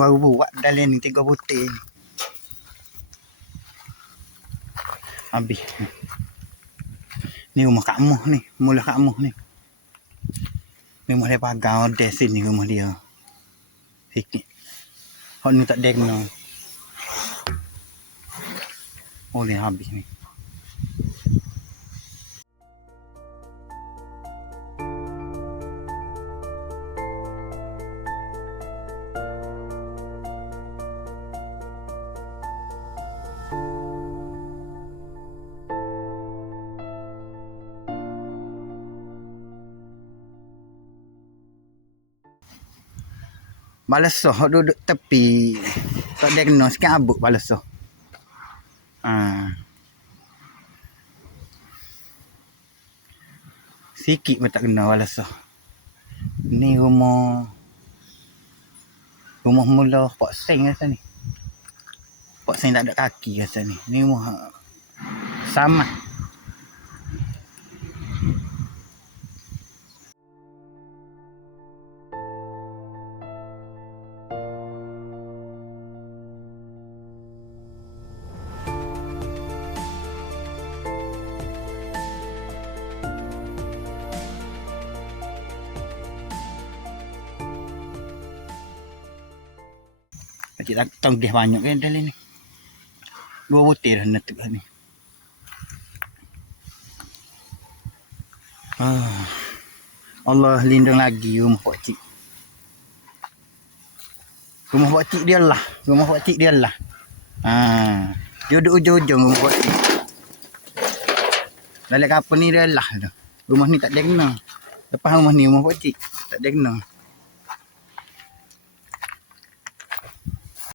baru buat dalam ni 3 butir ni. Habis. Ni rumah Kak Muh ni, mula Kak Muh ni. Rumah dia pagar des sini rumah dia. Sikit. Hak ni tak ada kena. Oh ni habis ni. Balasoh duduk tepi. Tak ada kena sikit abuk balasoh. Sikit pun tak kena balasoh. Ni rumah mula Pak Seng rasa ni. Pak Seng tak ada kaki rasa ni. Ni rumah Samad. Pakcik tak tanggih banyak kan dalam ni. 2 butir dah netuk ni. Allah lindung lagi rumah pakcik. Rumah pakcik dia lah. Dia duduk ujung-ujung rumah pakcik. Dalam kapal ni dia lah tu. Rumah ni tak ada kena. Lepas rumah ni rumah pakcik. Tak ada kena.